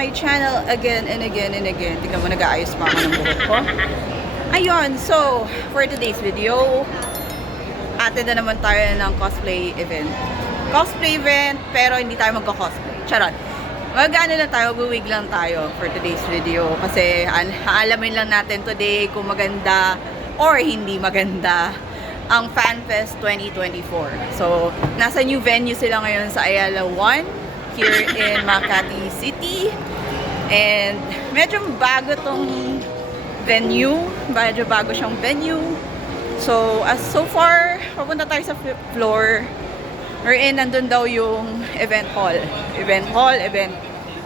my channel again and again and again. Tingnan mo, nag-aayos pa ako ng buhok ko. Ayun, so, for today's video, atin na naman tayo ng cosplay event. Cosplay event, pero hindi tayo magka-cosplay. Charot. Mag-ano lang tayo, buwig lang tayo for today's video. Kasi haalamin lang natin today kung maganda or hindi maganda ang FanFest 2024. So, nasa new venue sila ngayon sa Ayala 1 here in Makati City. And medyo bago tong venue. Medyo bago siyang venue. So, so far, papunta tayo sa floor wherein nandun daw yung event hall,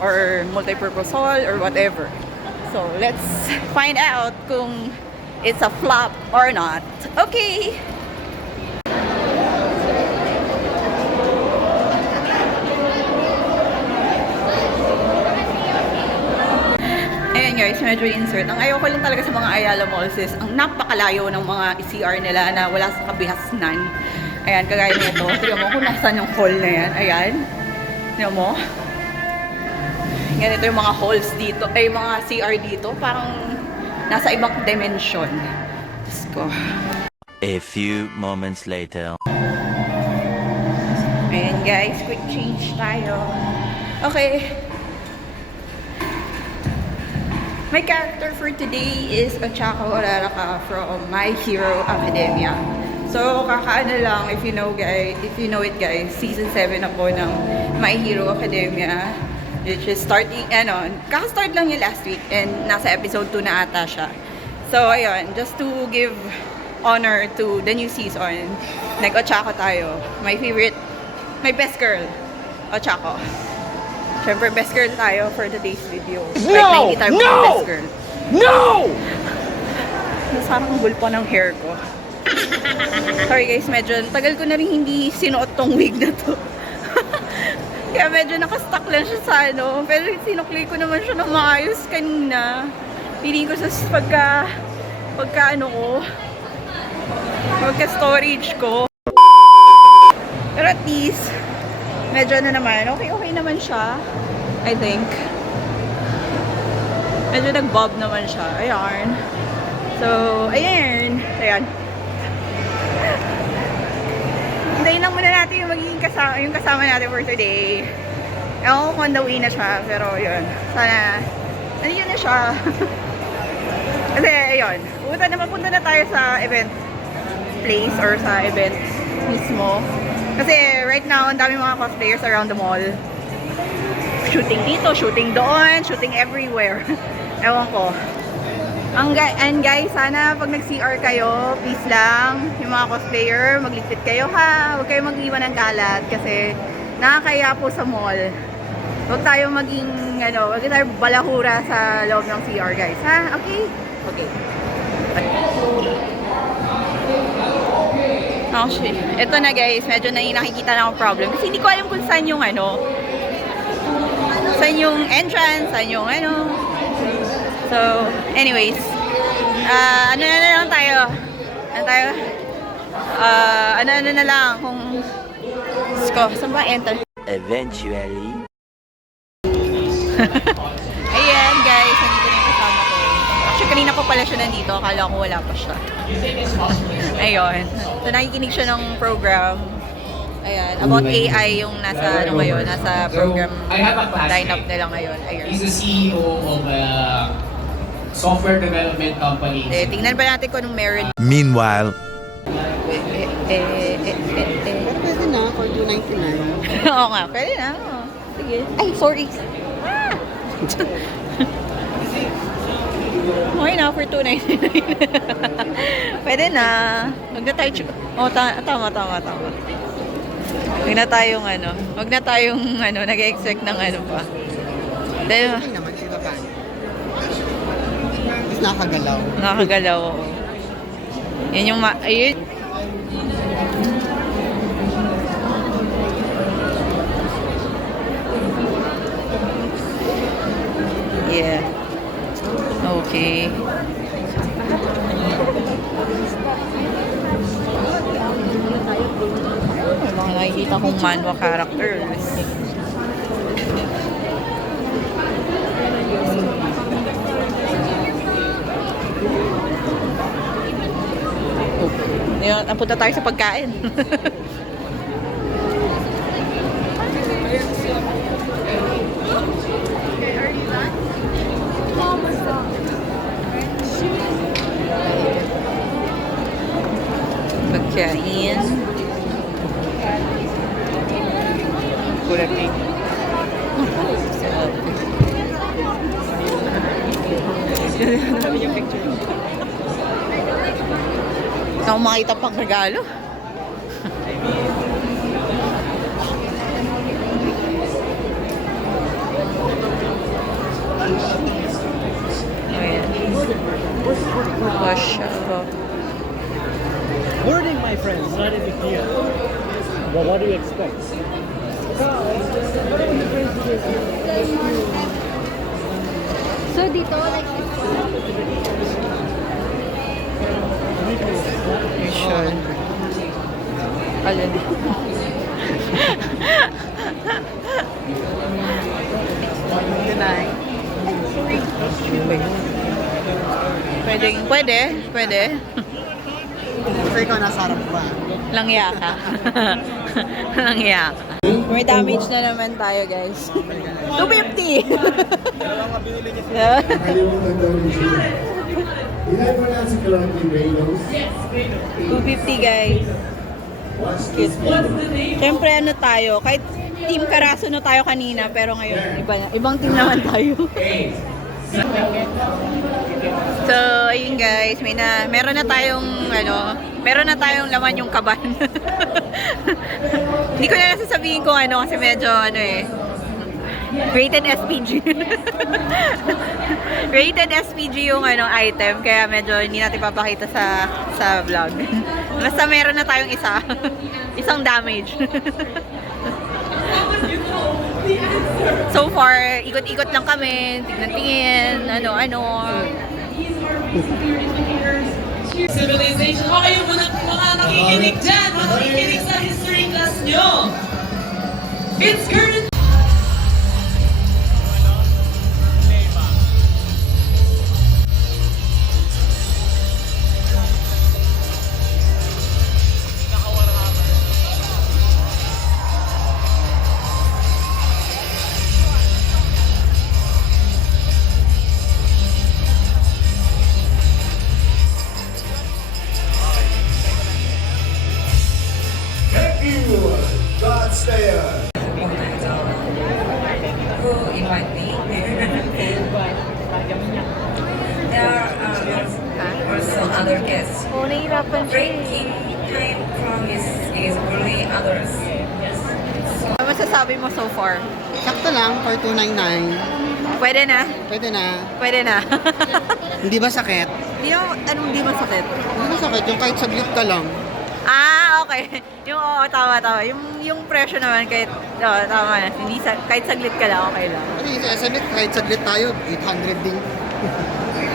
or multi-purpose hall, or whatever. So, let's find out kung it's a flop or not. Okay! Ayan guys, medyo insert. Ang ayoko lang talaga sa mga Ayala malls is ang napakalayo ng mga CR nila na wala sa kabihasnan. Ayan, kagaya nito. Tignan mo kung nasan yung hall na yan. Ayan. Tignan mo. Ganito yung mga halls dito. Ay, mga CR dito. Parang nasa ibang dimension. Let's go. A few moments later. Ayan guys, quick change tayo. Okay. My character for today is Ochako Uraraka from My Hero Academia. So, kakaano lang, if you know it guys, season 7 ako ng My Hero Academia, which is starting, kaka-start lang yung last week, and nasa episode 2 na ata siya. So, ayun, just to give honor to the new season, nag-Ochako tayo. My best girl, Ochako. Siyempre, best girl tayo for today's video. No! Like, tayo No! best girl. No! Sarang ang gulpo ng hair ko. Sorry guys, medyo tagal ko na rin hindi sinuot tong wig na to. Kaya medyo nakastuck lang siya sa ano. Pero sinukli ko naman siya ng maayos kanina. Piling ko sa pagka storage ko. Pero at least, medyo naman, okay naman siya. I think. Medyo nag-bob naman siya. Ayan. So, ayan. Hintayin lang muna natin yung magiging kasama natin for today. Ewan ko kung on the way na siya, pero yun. Sana, nandiyan na siya. Kasi, ayun. Mapunta na tayo sa event place or sa event mismo. Kasi, right now, ang dami mga cosplayers around the mall. Shooting dito, shooting doon, shooting everywhere. Ewan ko. And guys, sana pag nag-CR kayo, please lang, yung mga cosplayer, magligpit kayo ha. Huwag kayo mag-iwan ng kalat kasi nakakaya po sa mall. Huwag tayo maging, huwag tayo balahura sa loob ng CR guys, ha? Okay? Okay. Actually, ito na guys, medyo nakikita na akong problem. Kasi hindi ko alam kung saan yung saan yung entrance, saan yung So, anyways, ano na lang tayo? Ano na lang kung saan ba enter? Eventually. Ayan guys, nandito na yung kasama ko. Actually, kanina pa pala siya nandito. Akala ko wala pa siya. Ayun. So, nakikinig siya ng program. Ayan, about AI yung nasa ngayon, nasa program lineup nila ngayon. Ayun. He's the CEO of a software development company. Tingnan ba natin kung anong meron. Meanwhile. Pwede na, for $2.99. Oo nga, pwede na. Sige. Ay, sorry. Okay na, for $2.99. Pwede na. Huwag na tayo. Tama. Huwag na tayong nag-expect ng pa. Dahil, Okay naman, sila pa. Tapos nakagalaw. nakakagalaw. Yan yung ayun. Yeah. Okay. May mga nakikita kong manhwa characters. Ngayon, napunta tayo sa pagkain. Pagkain. Kulay pink. Sabi yung picture. Hindi ako makita pang regalo. Ayan. Wash up. Boarding, my friends, not a big deal. Well, what do you expect? So dito, like, Usual. Alin? Tonight. Pwede. So ikaw nasa harap ba? Langya ka. Langya ka. May damage na naman tayo, guys. 250! Did I pronounce it correctly, Reynolds? 250, guys. Siyempre, ano tayo, kahit Team Carazo na tayo kanina, pero ngayon, ibang team naman tayo. So, ayun guys, meron na tayong laman yung kaban. Hindi ko na nasasabihin kung ano kasi medyo rated SPG. Rated SPG yung item kaya medyo hindi natin papakita sa vlog. Basta meron na tayong isang damage. So far, ikot-ikot lang kami, tingnan-tingin, ano-ano. Civilization. O kayo muna mga nakikinig dyan, makikinig sa history class nyo. It's current. Who invite me? There are also other guests. oh, nahihirapan siya eh. Breaking time promise is only others. Ano masasabi mo so far? Sakto lang for 299. Pwede na? Pwede na. Pwede na. Hindi ba sakit? Anong di masakit? Hindi ba sakit? Yung kahit saglit ka lang. Ah, okay. Tama. Yung presyo naman tama na. Kahit saglit ka lang, okay lang. Kasi sa SMS, kahit saglit tayo, 800 din.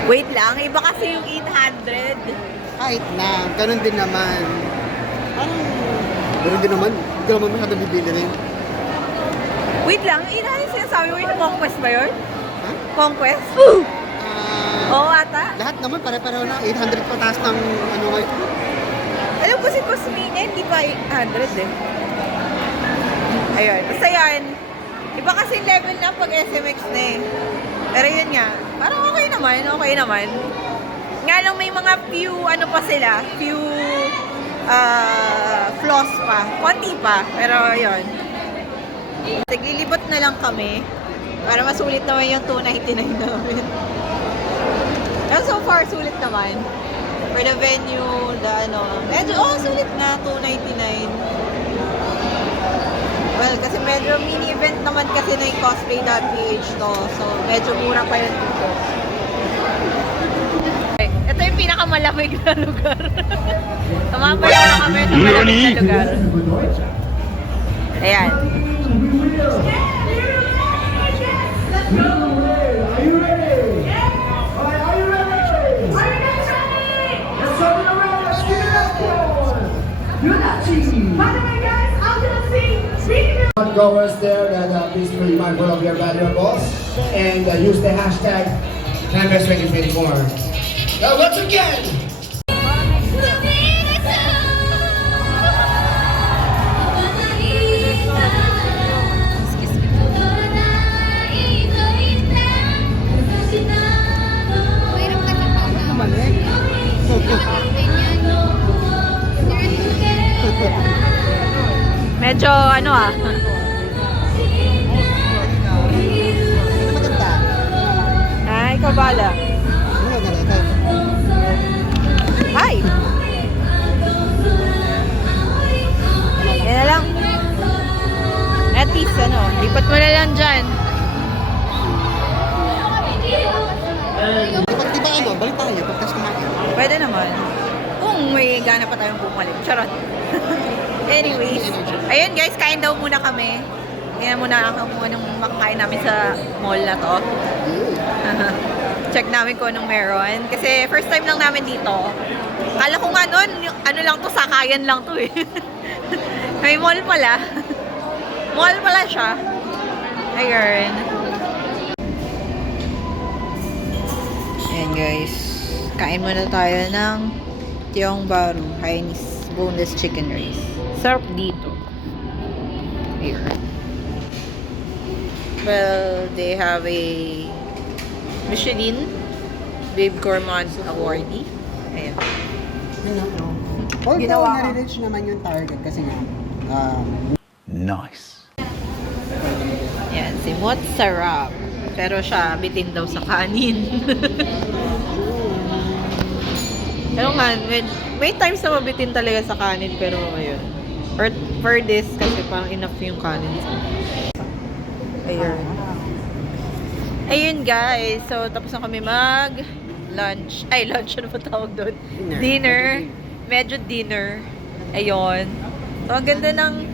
Wait lang, iba kasi yung 800. Kahit na, ganun din naman. Parang, ganun din naman. Hindi ka naman masyado bibili rin. Wait lang, 800 sinasabi mo yung Conquest ba yun? Ha? Conquest? Oo, ata. Lahat naman pare-pareho na. 800 pataas ng ano ngayon. Alam ko si Cosmina, hindi pa 800 eh. Ayun, basta yan. Iba kasi level na pag SMX na eh. Pero yun nga, parang okay naman. Nga lang may mga few flaws pa. Konti pa, pero yun. Naglilibot na lang kami para masulit naman yung 299 namin. Pero so far, sulit naman. For the venue, medyo, sulit na, 299. Well, kasi medyo mini-event naman kasi na yung cosplay.ph to. So, medyo mura pa yun dito. Ito yung pinakamalamig na lugar. Tumambay na kami sa malamig na lugar. Ayan. goers there that please be mindful of your valuables and use the hashtag Canvas 2024. Now once again, Medyo ano ah. Ano maganda? Ay, kabala. Ano maganda? Hi! Yan na lang. At least, ano, lipat mo na lang dyan. Pag di ba ano, balik tayo pagkas kumain. Pwede naman. Kung may gana pa tayong bumalik. Charot. Anyways. Ayun guys, kain daw muna kami. Tingnan muna kung anong makakain namin sa mall na to. Check namin kung anong meron. Kasi first time lang namin dito. Kala ko nga nun, ano lang to, sakayan lang to eh. May mall pala. Mall pala siya. Ayun. Ayan guys. Kain muna tayo ng Tiong Baru Hainanese boneless chicken rice. Sarap dito. Here. Well, they have a Michelin Babe Gourmand awardee. Ayan. Although, Ginawa ka. nare-reach naman yung target kasi nga, Nice. Ayan, si Mot sarap. Pero siya, bitin daw sa kanin. Pero nga, may times na mabitin talaga sa kanin, pero ayun. For this, kasi parang enough yung kanin. Ayun. Ayun guys, so tapos na kami lunch. Ay, lunch, ano ba tawag doon? Dinner. Medyo dinner. Ayun. So, ang ganda ng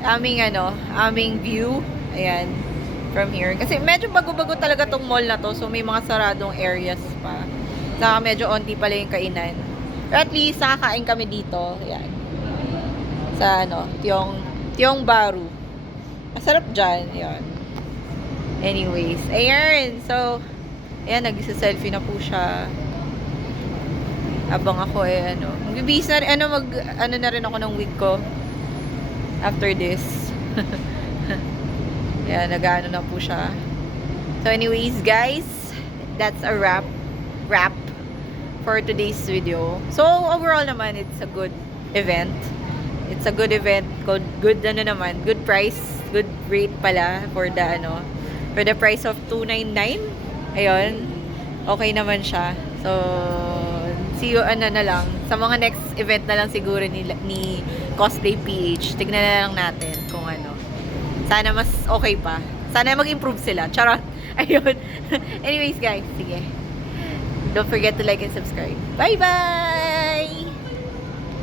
aming view. Ayan. From here. Kasi medyo bago-bago talaga tong mall na to. So, may mga saradong areas pa. Saka medyo onti pala yung kainan. Pero at least, nakakain kami dito. Ayan. Sa Tiong Baru. Masarap dyan. Ayan. Anyways. Ayan. So, ayan, nag-selfie na po siya. Abang ako magbibihis na rin, na rin ako ng wig ko. After this. Ayan, nag-ano na po siya. So anyways, guys, that's a wrap for today's video. So overall naman, it's a good event. It's a good event. Good price, good rate pala for the price of 299. Ayun. Okay naman siya. So see you na lang. Sa mga next event na lang siguro ni Cosplay PH. Tignan na lang natin kung ano. Sana mas okay pa. Sana mag-improve sila. Charot. Ayun. Anyways guys, sige. Don't forget to like and subscribe. Bye-bye!